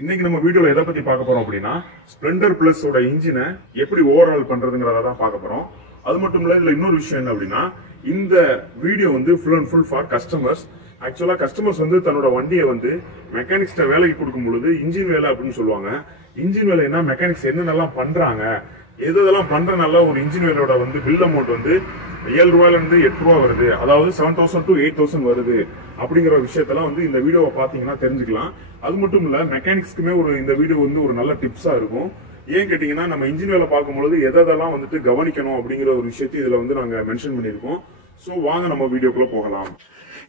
இன்னைக்கு நம்ம வீடியோல எதை பத்தி பார்க்க போறோம் அப்படின்னா ஸ்ப்ளெண்டர் பிளஸ் ஓட இன்ஜினை எப்படி ஓவரால் பண்றதுங்கிறத தான் பார்க்க போறோம். அது மட்டும் இல்ல, இதுல இன்னொரு விஷயம் என்ன அப்படின்னா, இந்த வீடியோ வந்து full and full for customers. ஆக்சுவலா கஸ்டமர்ஸ் வந்து தன்னோட வண்டியை வந்து மெக்கானிக்ஸ்ட வேலைக்கு கொடுக்கும் பொழுது இன்ஜின் வேலை அப்படின்னு சொல்லுவாங்க. இன்ஜின் வேலைன்னா மெக்கானிக்ஸ் என்னென்னலாம் பண்றாங்க, எதெல்லாம் பண்றதுனால ஒரு இன்ஜின் வேலையோட வந்து பில் அமௌண்ட் வந்து 7 ரூபாயில இருந்து 8 ரூபா வருது, அதாவது 7,000 to 8,000 வருது அப்படிங்கிற விஷயத்தெல்லாம் வந்து இந்த வீடியோவை பாத்தீங்கன்னா தெரிஞ்சுக்கலாம். அது மட்டும் இல்ல, மெக்கானிக்ஸ்க்குமே இந்த வீடியோ வந்து ஒரு நல்ல டிப்ஸா இருக்கும். ஏன் கேட்டீங்கன்னா, நம்ம இன்ஜின் வேலை பார்க்கும்போது எதெல்லாம் வந்துட்டு கவனிக்கணும் அப்படிங்கிற ஒரு விஷயத்தை இதுல வந்து நாங்க மென்ஷன் பண்ணிருக்கோம். சோ வாங்க நம்ம வீடியோக்குள்ள போகலாம்.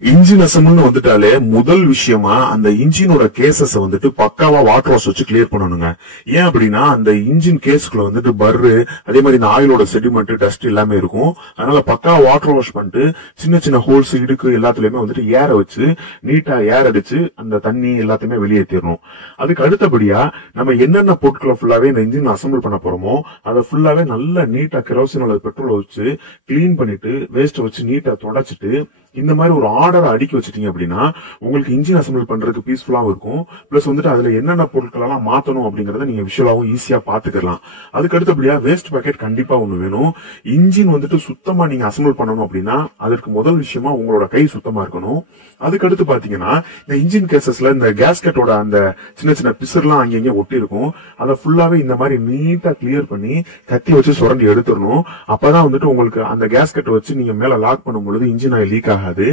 இன்ஜின் அசம்பிள்னு வந்துட்டாலே முதல் விஷயமா அந்த இன்ஜினோட கேசஸ் வந்துட்டு பக்காவா வாட்டர் வாஷ் வச்சு கிளியர் பண்ணணுங்க. ஏன் அப்படின்னா, அந்த இன்ஜின் கேஸ்க்குள்ள வந்துட்டு பர்ரு, அதே மாதிரி இந்த ஆயிலோட செடிமெண்ட், டஸ்ட் எல்லாமே இருக்கும். அதனால பக்காவா வாட்டர் வாஷ் பண்ணிட்டு சின்ன சின்ன ஹோல்ஸ், இடுக்கு எல்லாத்துலயுமே வந்துட்டு ஏற வச்சு நீட்டா ஏர் அடிச்சு அந்த தண்ணி எல்லாத்தையுமே வெளியேற்றிடணும். அதுக்கு அடுத்தபடியா நம்ம என்னென்ன பொருட்களை ஃபுல்லாவே இந்த இன்ஜின் அசம்பிள் பண்ண போறோமோ அதை ஃபுல்லாவே நல்லா நீட்டா கெரோசின் அல்லது பெட்ரோல் வச்சு கிளீன் பண்ணிட்டு வேஸ்ட் வச்சு நீட்டா தொடச்சிட்டு இந்த மாதிரி ஒரு ஆர்டரை அடுக்கி வச்சிட்டீங்க அப்படின்னா உங்களுக்கு இன்ஜின் அசம்பிள் பண்றதுக்கு பீஸ்ஃபுல்லாவும் இருக்கும். பிளஸ் வந்துட்டு அதுல என்னென்ன பொருட்கள் எல்லாம் மாத்தணும் அப்படிங்கறத நீங்க விஷுவலாவும் ஈஸியா பாத்துக்கலாம். அதுக்கு அடுத்தபடியா வேஸ்ட் பாக்கெட் கண்டிப்பா ஒண்ணு வேணும். இன்ஜின் வந்துட்டு சுத்தமா நீங்க அசம்பிள் பண்ணணும் அப்படின்னா அதற்கு முதல் விஷயமா உங்களோட கை சுத்தமா இருக்கணும். அதுக்கு அடுத்து பாத்தீங்கன்னா, இந்த இன்ஜின் கேசஸ்ல இந்த கேஸ்கெட்டோட அந்த சின்ன சின்ன பிசர்லாம் அங்கங்க ஒட்டி இருக்கும். அதை ஃபுல்லாவே இந்த மாதிரி நீட்டா கிளியர் பண்ணி கத்தி வச்சு சுரண்டி எடுத்துடணும். அப்பதான் வந்துட்டு உங்களுக்கு அந்த கேஸ்கெட் வச்சு நீங்க மேல லாக் பண்ணும் பொழுது இன்ஜின் ஆயில் லீக் ஆகாது.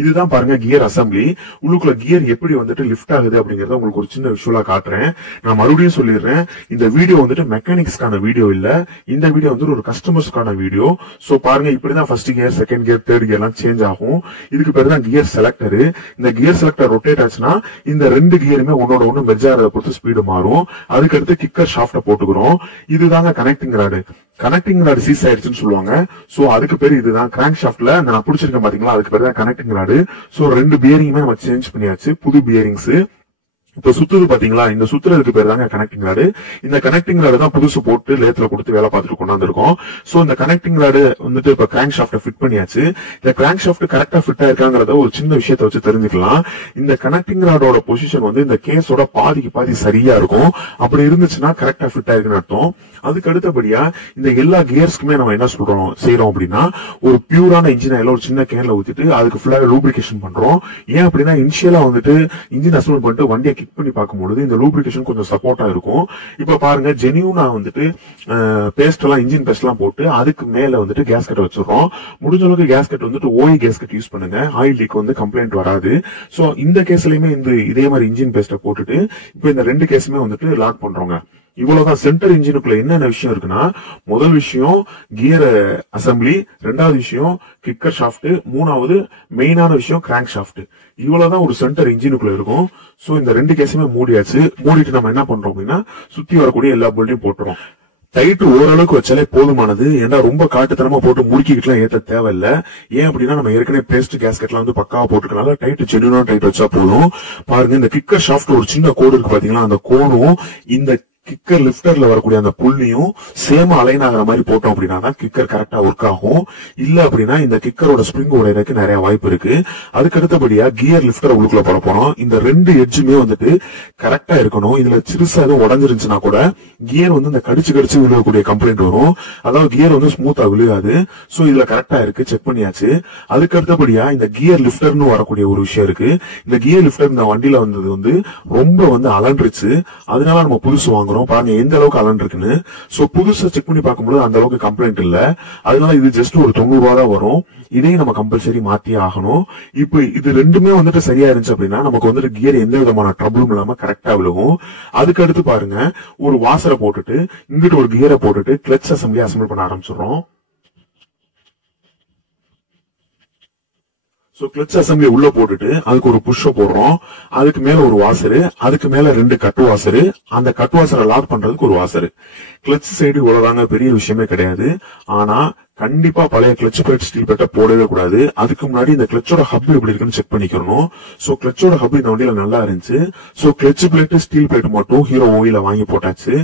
இதுதான் பாருங்க கியர் அசம்பிளி. உள்ளுக்குள்ள கியர் எப்படி வந்துட்டு லிஃப்ட் ஆகுது அப்படிங்கறத உங்களுக்கு ஒரு சின்ன விஷுவலா காட்டுறேன். நான் மறுபடியும் சொல்லிடுறேன், இந்த வீடியோ வந்துட்டு மெக்கானிக்ஸ்க்கான வீடியோ இல்ல, இந்த வீடியோ வந்து ஒரு கஸ்டமர்ஸ்க்கான வீடியோ. சோ பாருங்க, இப்படிதான் first gear, second gear, third gear எல்லாம் சேஞ்ச் ஆகும். இதுக்கு பேரு தான் கியர் செலக்டர். இந்த கியர் செலக்டர் ரொட்டேட் ஆச்சுன்னா இந்த ரெண்டு கியருமே ஒன்னோட ஒண்ணு மெர்ஜ் ஆகிறத பொறுத்து ஸ்பீடு மாறும். அதுக்கு அடுத்து கிக்கர் ஷாஃப்ட போட்டுக்கிறோம். இதுதாங்க connecting rod. Connecting rod seize ஆயிடுச்சுன்னு சொல்லுவாங்க. சோ அதுக்கு பேரு இதுதான். கிராங்க் ஷாஃப்ட்ல நான் பிடிச்சிருக்கேன் பாத்தீங்களா, அதுக்கு பேரு தான் கனெக்டிங் ராடு. சோ ரெண்டு பியரிங்குமே நம்ம சேஞ்ச் பண்ணியாச்சு, புது பியரிங்ஸ். இப்ப சுத்துது பாத்தீங்களா, இந்த சுத்துறதுக்கு பேர் தாங்க கனெக்டிங் ராடு. இந்த கனெக்டிங் ராடு தான் புதுசு போட்டு லேத்துல கொடுத்து வேலை பார்த்துட்டு கொண்டாந்துருக்கோம். சோ இந்த கனெக்டிங் ராடு வந்துட்டு இப்ப கிராங்க் ஷாஃப்ட் ஃபிட் பண்ணியாச்சு. இந்த கிராங்க் ஷாஃப்ட் கரெக்டா ஃபிட் ஆயிருக்காங்கிறத ஒரு சின்ன விஷயத்தை வச்சு தெரிஞ்சுக்கலாம். இந்த கனெக்டிங் ராடோட பொசிஷன் வந்து இந்த கேஸோட பாதிக்கு பாதி சரியா இருக்கும். அப்படி இருந்துச்சுன்னா கரெக்டா ஃபிட் ஆயிருக்குன்னு அர்த்தம். அதுக்கு அடுத்தபடியா இந்த எல்லா கியர்ஸ்க்குமே நம்ம என்ன செய்யறோம் அப்படின்னா, ஒரு பியூரான இன்ஜின் ஆயில ஒரு சின்ன கேன்ல ஊத்திட்டு அதுக்கு ஃபுல்லாவே லூப்ரிகேஷன் பண்றோம். ஏன் அப்படின்னா, இனிஷியலா வந்துட்டு இன்ஜின் அசம்பிள் பண்ணிட்டு வண்டியை கிக் பண்ணி பார்க்கும்போது இந்த லூப்ரிகேஷன் கொஞ்சம் சப்போர்ட்டா இருக்கும். இப்ப பாருங்க, ஜெனியூனா வந்துட்டு பேஸ்ட் எல்லாம், இன்ஜின் பேஸ்ட் எல்லாம் போட்டு அதுக்கு மேல வந்துட்டு கேஸ்கெட் வச்சிடறோம். முடிஞ்ச அளவுக்கு கேஸ்கெட் வந்துட்டு ஓய் கேஸ்கெட் யூஸ் பண்ணுங்க, ஆயில் லீக் வந்து கம்ப்ளைண்ட் வராது. சோ இந்த கேஸ்லயுமே இதே மாதிரி இன்ஜின் பேஸ்ட போட்டுட்டு இப்ப இந்த ரெண்டு கேஸுமே வந்துட்டு லாக் பண்றோங்க. இவ்வளவுதான். சென்டர் இன்ஜினுக்குள்ள என்னென்ன விஷயம் இருக்குன்னா, முதல் விஷயம் கியர் அசம்பிளி, ரெண்டாவது விஷயம் கிக்கர் ஷாஃப்ட், மூணாவது மெயினான விஷயம் கிராங்க் ஷாஃப்ட். இவ்வளவுதான் ஒரு சென்டர் இன்ஜினுக்குள்ள இருக்கும். சோ இந்த ரெண்டு கேஸுமே மூடியாச்சு. மூடிட்டு நம்ம என்ன பண்றோம் அப்படின்னா, சுத்தி வரக்கூடிய எல்லா போல்ட்டையும் போட்டுறோம். டைட் ஓரளவுக்கு வச்சாலே போதுமானது. ஏன்னா ரொம்ப காட்டுத்தனமா போட்டு முறுக்கிட்டுலாம் ஏத்த தேவையில்ல. ஏன் அப்படின்னா, நம்ம ஏற்கனவே பேஸ்ட் கேஸ்கெட்லாம் வந்து பக்காவா போட்டுக்கனால டைட் ஜென்யூனா டைட் வச்சா போதும். பாருங்க, இந்த கிக்கர் ஷாஃப்ட் ஒரு சின்ன கோடு இருக்கு பாத்தீங்களா, அந்த கோடும் இந்த கிக்கர் லிப்டர்ல வரக்கூடிய அந்த புள்ளியும் சேம் அலைன் ஆகிற மாதிரி போட்டோம் அப்படின்னா தான் கிக்கர் கரெக்டா ஒர்க் ஆகும். இல்ல அப்படின்னா இந்த கிக்கரோட ஸ்ப்ரிங் உடையறதுக்கு நிறைய வாய்ப்பு இருக்கு. அதுக்கு அடுத்தபடியா கியர் லிப்டர் உள்ளுக்குள்ள போட போறோம். இந்த ரெண்டு எட்ஜுமே வந்துட்டு கரெக்டா இருக்கணும். இதுல சிறுசா எதுவும் உடஞ்சிருந்துச்சுன்னா கூட கியர் வந்து இந்த கடிச்சு விழுகக்கூடிய கம்ப்ளைண்ட் வரும். அதாவது கியர் வந்து ஸ்மூத்தா விழுகாது. சோ இதுல கரெக்டா இருக்கு, செக் பண்ணியாச்சு. அதுக்கு அடுத்தபடியா இந்த கியர் லிப்டர்னு வரக்கூடிய ஒரு விஷயம் இருக்கு. இந்த கியர் லிப்டர் இந்த வண்டியில வந்தது வந்து ரொம்ப வந்து அலன்றுச்சு. அதனால நம்ம புதுசு வாங்குறோம். பாருங்க எந்த அளவுக்கு அலன் இருக்குன்னு. சோ புதுசா செக் பண்ணி பார்க்கும்போது அந்த அளவுக்கு கம்ப்ளைண்ட் இல்ல. அதனால இது ஜஸ்ட் ஒரு 90 ரூபா தான் வரும். இதையும் நம்ம கம்பல்சரி மாத்தியே ஆகணும். இப்ப இது ரெண்டுமே வந்துட்டு சரியா இருந்துச்சு அப்படின்னா நமக்கு வந்துட்டு கியர் எந்த விதமான ட்ரபிளும் இல்லாம கரெக்டா விழுகும். அதுக்கு அடுத்து பாருங்க, ஒரு வாசரை போட்டுட்டு இங்கிட்டு ஒரு கியரை போட்டுட்டு கிளட்ச் அசம்பிள் பண்ண ஆரம்பிச்சிடுறோம். சோ கிளட்ச் அசம்பிளி உள்ள போட்டுட்டு அதுக்கு ஒரு புஷ்ஷ போடுறோம். அதுக்கு மேல ஒரு வாசரு, அதுக்கு மேல ரெண்டு கட்டு வாசரு, அந்த கட்டு வாசரை லாக் பண்றதுக்கு ஒரு வாசரு. கிளட்ச் சைடு இவ்வளவுதாங்க, பெரிய விஷயமே கிடையாது. ஆனா கண்டிப்பா பழைய கிளட்ச் பிளேட் ஸ்டீல் பிளேட்டை போடவே கூடாது. அதுக்கு முன்னாடி இந்த கிளட்சோட ஹப் எப்படி இருக்குன்னு செக் பண்ணிக்கணும். சோ கிளட்சோட ஹப் இந்த வண்டியில நல்லா இருந்துச்சு. So clutch plate steel plate மட்டும் ஹீரோ ஓயில வாங்கி போட்டாச்சு.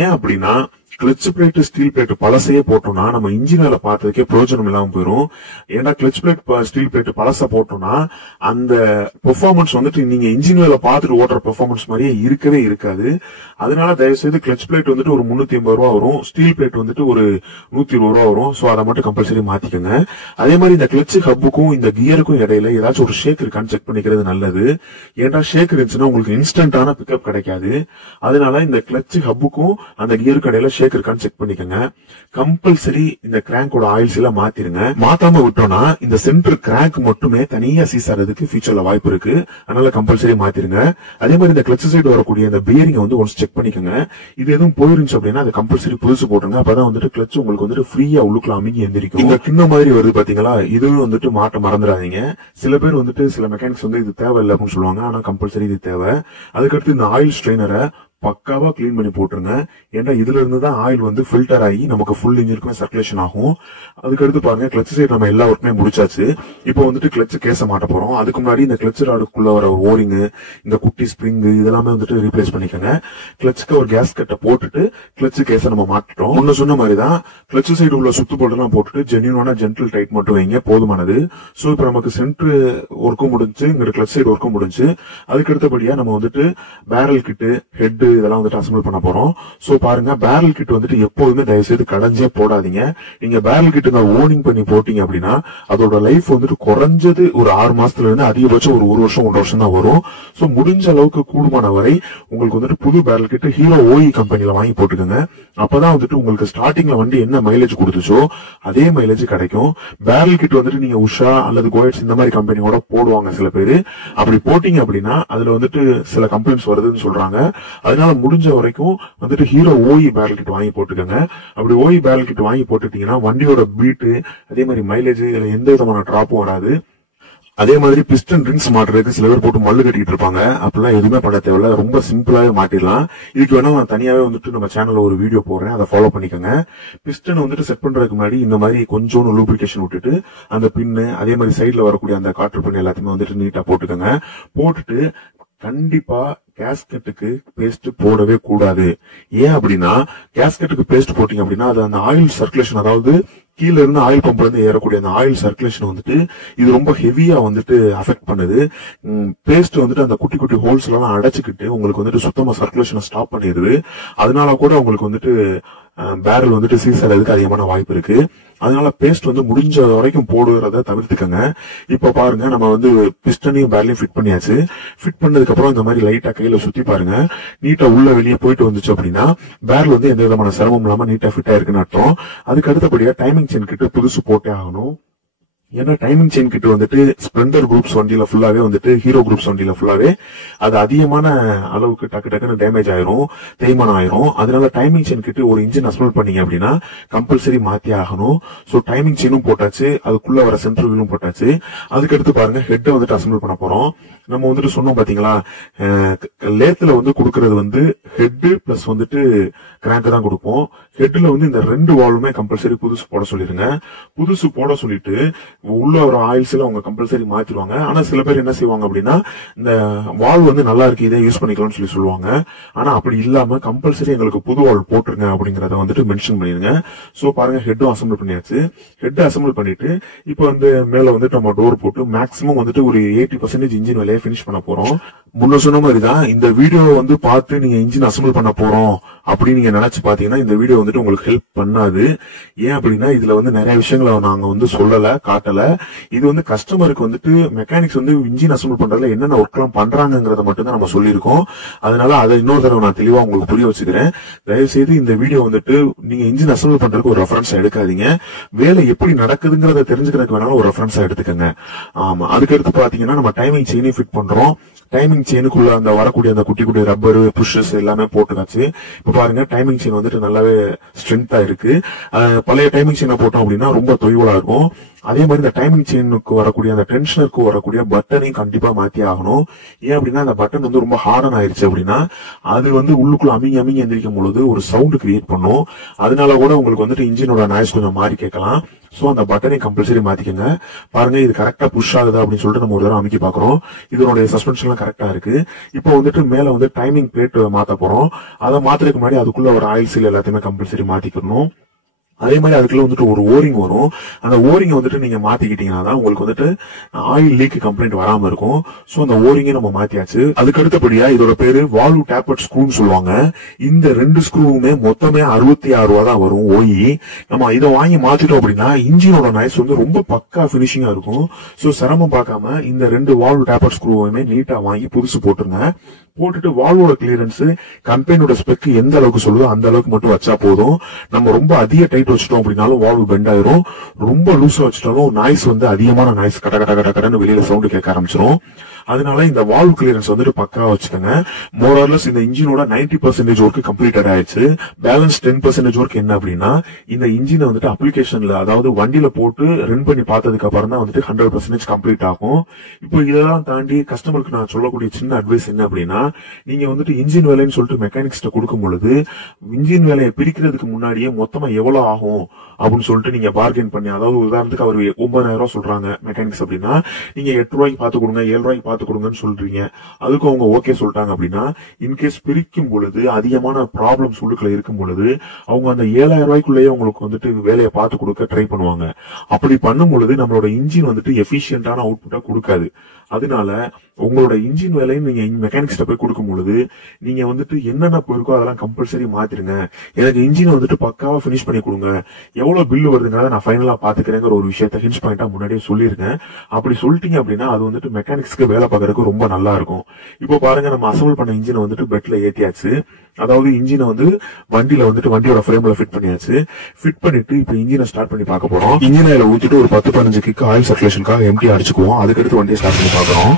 ஏன் அப்படின்னா, கிளட்ச் பிளேட் ஸ்டீல் பிளேட் பழசையே போட்டோம்னா நம்ம இன்ஜின் வேலை பார்த்ததுக்கே பிரயோஜனம் இல்லாம போயிடும். ஏன்னா கிளட்ச் பிளேட் ஸ்டீல் பிளேட் பழச போட்டோம்னா அந்த பெர்ஃபார்மன்ஸ் வந்துட்டு நீங்க இன்ஜின் வேலை பார்த்துட்டு ஓட்டுற பெர்ஃபார்மன்ஸ் மாதிரியே இருக்கவே இருக்காது. அதனால தயவு செய்து கிளட்ச் பிளேட் வந்துட்டு ஒரு 350 ரூபா வரும், ஸ்டீல் பிளேட் வந்துட்டு ஒரு 120 ரூபா வரும். சோ அதை மட்டும் கம்பல்சரி மாத்திக்கோங்க. அதே மாதிரி இந்த கிளட்ச் ஹப்புக்கும் இந்த கியருக்கும் இடையில ஏதாச்சும் ஒரு ஷேக் இருக்கான்னு செக் பண்ணிக்கிறது நல்லது. ஏன்னா ஷேக் இருந்துச்சுன்னா உங்களுக்கு இன்ஸ்டன்டான பிக்கப் கிடைக்காது. அதனால இந்த கிளட்ச் ஹப்புக்கும் அந்த கியருக்கு இடையில ஷேக் இருக்கான்னு செக் பண்ணிக்கோங்க. கம்பல்சரி இந்த கிராங்கோட ஆயில்ஸ் எல்லாம் மாத்திருங்க. மாத்தாம விட்டோம்னா இந்த சென்டர் கிராங்க் மட்டுமே தனியா சீஸ் ஆறதுக்கு ஃபியூச்சர்ல வாய்ப்பு இருக்கு. அதனால கம்பல்சரி மாத்திருங்க. அதே மாதிரி இந்த கிளட்ச் சைடு வரக்கூடிய இந்த பியரிங் வந்து ஒன்ஸ் செக் பண்ணிக்கோங்க. இது எதுவும் போயிருந்துச்சு அப்படின்னா அது கம்பல்சரி புதுசு போட்டுங்க. அப்பதான் வந்துட்டு கிளட்ச் உங்களுக்கு வந்துட்டு ஃப்ரீயா உள்ளுக்குள்ள அமைங்கி எந்திரிக்கும். இந்த கிண்ண மாதிரி வருது பாத்தீங்களா, இதுவும் வந்துட்டு மாட்ட மறந்துடாதீங்க. சில பேர் வந்துட்டு சில மெக்கானிக்ஸ் வந்து இது தேவையில்லை அப்படின்னு சொல்லுவாங்க. ஆனா கம்பல்சரி இது தேவை. அதுக்கடுத்து இந்த ஆயில் ஸ்ட்ரெயினரை பக்காவா கிளீன் பண்ணி போட்டுருங்க. ஏன்னா இதுல இருந்து தான் ஆயில் வந்து ஃபில்டர் ஆகி நமக்கு ஃபுல் இன்ஜினுக்குமே சர்க்குலேஷன் ஆகும். அதுக்கடுத்து பாருங்க கிளட்ச் சைடு நம்ம எல்லா ஒர்க்குமே முடிச்சாச்சு. இப்போ வந்துட்டு கிளட்ச் கேஸ மாட்ட போறோம். அதுக்கு முன்னாடி இந்த கிளட்ச் ராடுக்குள்ள வர ஓரிங், இந்த குட்டி ஸ்ப்ரிங் இதெல்லாமே வந்துட்டு ரீப்ளேஸ் பண்ணிக்கோங்க. கிளட்சுக்கு ஒரு கேஸ் கட்டை போட்டுட்டு கிளட்ச் கேஸ நம்ம மாட்டிட்டோம். முன்ன சொன்ன மாதிரி தான் கிளட்ச் சைடு உள்ள சுத்து போல்டெல்லாம் போட்டுட்டு ஜென்யூனான ஜென்டல் டைட் மட்டும் வைங்க, போதுமானது. சோ இப்போ நமக்கு சென்டர் ஒர்க்கும் முடிஞ்சு, இங்க கிளட்ச் சைடு ஒர்க்கும் முடிஞ்சு. அதுக்கு அடுத்தபடியா நம்ம வந்துட்டு பேரல் கிட்டு, ஹெட் இதெல்லாம் வந்துட்டு அசம்பிள் பண்ண போறோம். சோ பாருங்க, பேரல் கிட் வந்துட்டு எப்போதுமே தயவு செய்து கடைஞ்சே போடாதீங்க. நீங்க பேரல் கிட்டுங்க ஓனிங் பண்ணி போட்டீங்க அப்படின்னா அதோட லைஃப் வந்துட்டு குறைஞ்சது ஒரு 6 மாசத்துல இருந்து அதிகபட்சம் ஒரு 1 வருஷம் 1.5 வருஷம் தான் வரும். சோ முடிஞ்ச அளவுக்கு கூடுமான வரை உங்களுக்கு வந்துட்டு புது பேரல் கிட் ஹீரோ ஓஇ கம்பெனில வாங்கி போட்டுக்கோங்க. அப்பதான் வந்துட்டு உங்களுக்கு ஸ்டார்டிங்ல வண்டி என்ன மைலேஜ் கொடுத்துச்சோ அதே மைலேஜ் கிடைக்கும். பேரல் கிட் வந்துட்டு நீங்க உஷா அல்லது கோயட்ஸ் இந்த மாதிரி கம்பெனியோட போடுவாங்க சில பேரு. அப்படி போட்டீங்க அப்படின்னா அதுல வந்துட்டு சில கம்ப்ளைண்ட்ஸ் வருதுன்னு சொல்றாங்க. அதனால முடிஞ்ச வரைக்கும் வந்துட்டு ஹீரோ ஓஇ பேரல் கிட் வாங்கி போட்டுக்கோங்க. அப்படி ஓஇ பேரல் கிட் வாங்கி போட்டுட்டீங்கன்னா வண்டியோட பீட்டு அதே மாதிரி மைலேஜ் இதுல எந்த விதமான டிராப்பும் வராது. அதே மாதிரி பிஸ்டன் ரிங்ஸ் மாட்டுறதுக்கு சில பேர் போட்டு மல்லு கட்டிட்டு இருப்பாங்க. அப்படிலாம் எதுவுமே பண்ண தேவையில்ல, ரொம்ப சிம்பிளாவே மாட்டிடலாம். இதுக்கு வேணா நான் தனியாவே வந்துட்டு நம்ம சேனல்ல ஒரு வீடியோ போடுறேன், அதை ஃபாலோ பண்ணிக்கோங்க. பிஸ்டன் வந்துட்டு செட் பண்றதுக்கு முன்னாடி இந்த மாதிரி கொஞ்சோண்டு லூப்ரிகேஷன் விட்டுட்டு அந்த பின்னு அதே மாதிரி சைட்ல வரக்கூடிய அந்த காற்று பின் எல்லாத்தையுமே வந்துட்டு நீட்டா போட்டுக்கோங்க. போட்டுட்டு கண்டிப்பா கேஸ்கெட்டுக்கு பேஸ்ட் போடவே கூடாது. ஏன் அப்படின்னா கேஸ்கெட்டுக்கு பேஸ்ட் போட்டீங்க அப்படின்னா அது அந்த ஆயில் சர்க்குலேஷன், அதாவது கீழ இருந்து ஆயில் பம்ப்ல இருந்து ஏறக்கூடிய அந்த ஆயில் சர்க்குலேஷன் வந்துட்டு இது ரொம்ப ஹெவியா வந்துட்டு அஃபெக்ட் பண்ணுது. பேஸ்ட் வந்துட்டு அந்த குட்டி குட்டி ஹோல்ஸ் எல்லாம் அடைச்சுக்கிட்டு உங்களுக்கு வந்துட்டு சுத்தமா சர்க்குலேஷனை ஸ்டாப் பண்ணிடுது. அதனால கூட உங்களுக்கு வந்துட்டு பேரல் வந்துட்டு சீஸ் ஆகிறதுக்கு அதிகமான வாய்ப்பு இருக்கு. அதனால பேஸ்ட் வந்து முடிஞ்ச வரைக்கும் போடுறத தவிர்த்துக்கங்க. இப்ப பாருங்க, நம்ம வந்து பிஸ்டனையும் பேரலையும் ஃபிட் பண்ணியாச்சு. ஃபிட் பண்ணதுக்கு அப்புறம் இந்த மாதிரி லைட்டா கையில சுத்தி பாருங்க. நீட்டா உள்ள வெளியே போயிட்டு வந்துச்சு அப்படின்னா பேரல் வந்து எந்த விதமான சிரமம் இல்லாம நீட்டா ஃபிட் ஆயிருக்குன்னு அர்த்தம். அதுக்கு அடுத்தபடியா டைமிங் செயின் கிட்ட புதுசு போட்டே ஆகணும். ஏன்னா டைமிங் செயின் கிட்ட வந்துட்டு ஸ்பிளெண்டர் குரூப்ஸ் வண்டியில ஃபுல்லாவே வந்துட்டு ஹீரோ குரூப்ஸ் வண்டியில ஃபுல்லாவே அது அதிகமான அளவுக்கு டக்கு டக்குன்னு டேமேஜ் ஆயிரும், தேய்மானம் ஆயிரும். அதனால டைமிங் செயின் கிட்ட ஒரு இன்ஜின் அசம்பிள் பண்ணீங்க அப்படின்னா கம்பல்சரி மாத்தி ஆகணும். சோ டைமிங் செயினும் போட்டாச்சு, அதுக்குள்ள வர சென்டர் வீலும் போட்டாச்சு. அதுக்கடுத்து பாருங்க ஹெட்டை வந்துட்டு அசம்பிள் பண்ண போறோம். நம்ம வந்துட்டு சொன்னோம் பாத்தீங்களா, லேத்துல வந்து கொடுக்கறது வந்து ஹெட் பிளஸ் வந்துட்டு கிராங்க் தான் கொடுப்போம். ஹெட்ல வந்து இந்த 2 வால்வுமே கம்பல்சரி புதுசு போட சொல்லிருங்க. புதுசு போட சொல்லிட்டு உள்ள வர ஆயில்ஸ் எல்லாம் அவங்க கம்பல்சரி மாத்திடுவாங்க. ஆனா சில பேர் என்ன செய்வாங்க அப்படின்னா இந்த வால்வ் வந்து நல்லா இருக்கு, இதை யூஸ் பண்ணிக்கலாம்னு சொல்லுவாங்க. ஆனா அப்படி இல்லாம கம்பல்சரி எங்களுக்கு புது வால்வ் போட்டுருங்க அப்படிங்கறத வந்துட்டு மென்ஷன் பண்ணிருங்க. சோ பாருங்க, ஹெட்டும் அசம்பிள் பண்ணியாச்சு. ஹெட் அசம்பிள் பண்ணிட்டு இப்போ வந்து மேல வந்துட்டு நம்ம டோர் போட்டு மேக்ஸிமம் வந்துட்டு ஒரு 80% இன்ஜின் வேலையை பினிஷ் பண்ண போறோம். முன்ன சொன்ன மாதிரிதான் இந்த வீடியோ வந்து பார்த்து நீங்க இன்ஜின் அசம்பிள் பண்ண போறோம் அப்படின்னு நீங்க நினைச்சு பாத்தீங்கன்னா இந்த வீடியோ வந்துட்டு உங்களுக்கு ஹெல்ப் பண்ணாது. ஏன் அப்படின்னா இதுல வந்து நிறைய விஷயங்களை நாங்க வந்து சொல்லல, காட்டல. இது வந்து கஸ்டமருக்கு வந்துட்டு மெக்கானிக்ஸ் வந்து இன்ஜின் அசம்பிள் பண்றதுல என்னென்ன ஒர்க் எல்லாம் பண்றாங்கிறத மட்டும் தான் நம்ம சொல்லியிருக்கோம். அதனால அதை இன்னொரு தடவை நான் தெளிவா உங்களுக்கு புரிய வச்சுக்கிறேன். தயவு செய்து இந்த வீடியோ வந்துட்டு நீங்க இன்ஜின் அசம்பிள் பண்றதுக்கு ஒரு ரெஃபரன்ஸ் எடுக்காதீங்க. வேலை எப்படி நடக்குதுங்கிறத தெரிஞ்சுக்கிறதுக்கு வேணாலும் ஒரு ரெஃபரன்ஸா எடுத்துக்கங்க. ஆமா, அதுக்கடுத்து பாத்தீங்கன்னா நம்ம டைமிங் செயினையும் ஃபிட் பண்றோம். டைமிங் செயினுக்குள்ள அந்த வரக்கூடிய அந்த குட்டி குட்டி ரப்பர் புஷஸ் எல்லாமே போட்டுக்காச்சு. இப்ப பாருங்க, டைமிங் செயின் வந்துட்டு நல்லாவே ஸ்ட்ரென்த்தா இருக்கு. பழைய டைமிங் செயினை போட்டோம் அப்படின்னா ரொம்ப தொய்வலா இருக்கும். அதே மாதிரி இந்த டைமிங் செயினுக்கு வரக்கூடிய அந்த டென்ஷனருக்கு வரக்கூடிய பட்டனையும் கண்டிப்பா மாத்தி ஆகணும். ஏன் அப்படின்னா அந்த பட்டன் வந்து ரொம்ப ஹார்டன் ஆயிருச்சு அப்படின்னா அது வந்து உள்ளுக்குள்ள அமிங்கி அமிங்கி எந்திரிக்கும் பொழுது ஒரு சவுண்ட் கிரியேட் பண்ணும். அதனால கூட உங்களுக்கு வந்துட்டு இன்ஜினோட நாய்ஸ் கொஞ்சம் மாறி கேட்கலாம். சோ அந்த பட்டனை கம்பல்சரி மாத்திக்கங்க. பாருங்க இது கரெக்டா புஷ் ஆகுதா அப்படின்னு சொல்லிட்டு நம்ம ஒரு தடவை அமைக்கி பாக்குறோம். இதனுடைய சஸ்பென்ஷன் எல்லாம் கரெக்டா இருக்கு. இப்போ வந்துட்டு மேல வந்து டைமிங் பிளேட் மாத்த போறோம். அதை மாத்துறதுக்கு முன்னாடி அதுக்குள்ள ஒரு ஆயில் சீல் எல்லாத்தையுமே கம்பல்சரி மாத்திக்கணும். அதே மாதிரி அதுக்குள்ள வந்துட்டு ஒரு ஓரிங் வரும். அந்த ஓரிங் வந்துட்டு நீங்க மாத்திக்கிட்டீங்கன்னா தான் உங்களுக்கு வந்துட்டு ஆயில் லீக் கம்ப்ளைண்ட் வராம இருக்கும். சோ அந்த ஓரிங்கை நம்ம மாத்தியாச்சு. அதுக்கு அடுத்தபடியா இதோட பேரு வால்வ் டேப்பர்ட் ஸ்க்ரூன்னு சொல்லுவாங்க. இந்த 2 ஸ்க்ரூவுமே மொத்தமே 66 ரூபா தான் வரும் ஓய். நம்ம இதை வாங்கி மாத்திட்டோம் அப்படின்னா இன்ஜினோட நாய்ஸ் வந்து ரொம்ப பக்கா பினிஷிங்கா இருக்கும். சோ சிரமம் பார்க்காம இந்த 2 வால்வ் டேப்பர்ட் ஸ்க்ரூவுமே நீட்டா வாங்கி புதுசு போட்டுருங்க. போட்டுட்டு வால்வோட கிளியரன்ஸ் கம்பெனியோட ஸ்பெக் எந்த அளவுக்கு சொல்லுதோ அந்த அளவுக்கு மட்டும் வச்சா போதும். நம்ம ரொம்ப அதிக டைட் வச்சிட்டோம் அப்படின்னாலும் வால்வு பெண்ட் ஆயிரும். ரொம்ப லூஸா வச்சிட்டாலும் நாய்ஸ் வந்து அதிகமான நாய்ஸ் கட கட கட கடன்னு வெளியில சவுண்ட் கேட்க ஆரம்பிச்சிடும். அதனால இந்த வால்வ் கிளியரன்ஸ் வந்துட்டு பக்கா வச்சுக்கோங்க. மோரார்லஸ் இந்த இன்ஜினோட 90% ஒர்க் கம்ப்ளீட்டட் ஆயிடுச்சு. பேலன்ஸ் 10% ஒர்க் என்ன அப்படின்னா இந்த இன்ஜினை வந்துட்டு அப்ளிகேஷன்ல அதாவது வண்டியில போட்டு ரன் பண்ணி பார்த்ததுக்கு அப்புறம் தான் வந்துட்டு 100% கம்ப்ளீட் ஆகும். இப்போ இதெல்லாம் தாண்டி கஸ்டமருக்கு நான் சொல்லக்கூடிய சின்ன அட்வைஸ் என்ன அப்படின்னா நீங்க வந்துட்டு இன்ஜின் வேலைன்னு சொல்லிட்டு மெக்கானிக்ஸ்ட கொடுக்கும் பொழுது இன்ஜின் வேலையை பிரிக்கிறதுக்கு முன்னாடியே மொத்தமா எவ்வளவு ஆகும் அப்படின்னு சொல்லிட்டு நீங்க பார்கெயின் பண்ணி, அதாவது உதாரணத்துக்கு அவர் 9,000 ரூபாய் சொல்றாங்க மெக்கானிக்ஸ் அப்படின்னா நீங்க 8 ரூபாய்க்கு பாத்து கொடுங்க 7 ரூபாய்க்கு பாத்து கொடுங்கன்னு சொல்றீங்க. அதுக்கு அவங்க ஓகே சொல்லிட்டாங்க அப்படின்னா இன்கேஸ் பிரிக்கும் பொழுது அதிகமான ப்ராப்ளம்ஸ் உள்ளுக்குள்ள இருக்கும் பொழுது அவங்க அந்த 7,000 ரூபாய்க்குள்ளேயே உங்களுக்கு வந்துட்டு வேலையை பார்த்து கொடுக்க ட்ரை பண்ணுவாங்க. அப்படி பண்ணும் பொழுது நம்மளோட இன்ஜின் வந்துட்டு எஃபிஷியன்டான அவுட்புட்டா கொடுக்காது. அதனால உங்களோட இன்ஜின் வேலையை நீங்க மெக்கானிக்ஸ்ட போய் கொடுக்கும் பொழுது நீங்க வந்துட்டு என்னென்ன போயிருக்கோ அதெல்லாம் கம்பல்சரி மாத்திருங்க. எனக்கு இன்ஜினை வந்துட்டு பக்காவா பினிஷ் பண்ணி கொடுங்க, எவ்வளவு பில்லு வருதுங்கிறத நான் ஃபைனலா பாத்துக்கிறேங்கிற ஒரு விஷயத்த ஹின்ஸ் பாயிண்டா முன்னாடியே சொல்லிருக்கேன். அப்படி சொல்லிட்டீங்க அப்படின்னா அது வந்துட்டு மெக்கானிக்ஸ்க்கு வேலை பார்க்கறதுக்கு ரொம்ப நல்லா இருக்கும். இப்போ பாருங்க நம்ம அசம்பிள் பண்ண இன்ஜினை வந்துட்டு பெட்ல ஏத்தியாச்சு. அதாவது இன்ஜினை வந்து வண்டியில வந்துட்டு வண்டியோட ஃப்ரேம்ல ஃபிட் பண்ணியாச்சு. ஃபிட் பண்ணிட்டு இப்ப இன்ஜினை ஸ்டார்ட் பண்ணி பார்க்க போறோம். இன்ஜின் ஆயில ஊத்திட்டு ஒரு 10-15 கிக் ஆயில் சர்க்குலேஷனுக்காக எம்டி அடிச்சுக்குவோம். அதுக்கடுத்து வண்டியை ஸ்டார்ட் பண்ணி பார்க்கறோம்.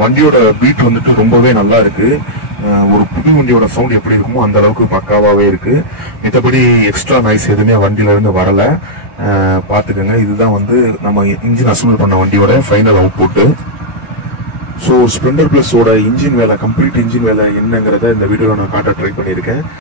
வண்டியோட பீட் வந்துட்டு ரொம்பவே நல்லா இருக்கு. ஒரு புது வண்டியோட சவுண்ட் எப்படி இருக்குமோ அந்த அளவுக்கு பக்காவாவே இருக்கு. மத்தபடி எக்ஸ்ட்ரா நாய்ஸ் எதுவுமே வண்டியில இருந்து வரல. பாத்துக்கங்க, இதுதான் வந்து நம்ம இன்ஜின் அசம்பிள் பண்ண வண்டியோட ஃபைனல் அவுட்புட். ஸோ ஸ்ப்ளெண்டர் பிளஸோட இன்ஜின் வேலை, கம்ப்ளீட் இன்ஜின் வேலை என்னங்கிறத இந்த வீடியோல நான் காட்ட ட்ரை பண்ணியிருக்கேன்.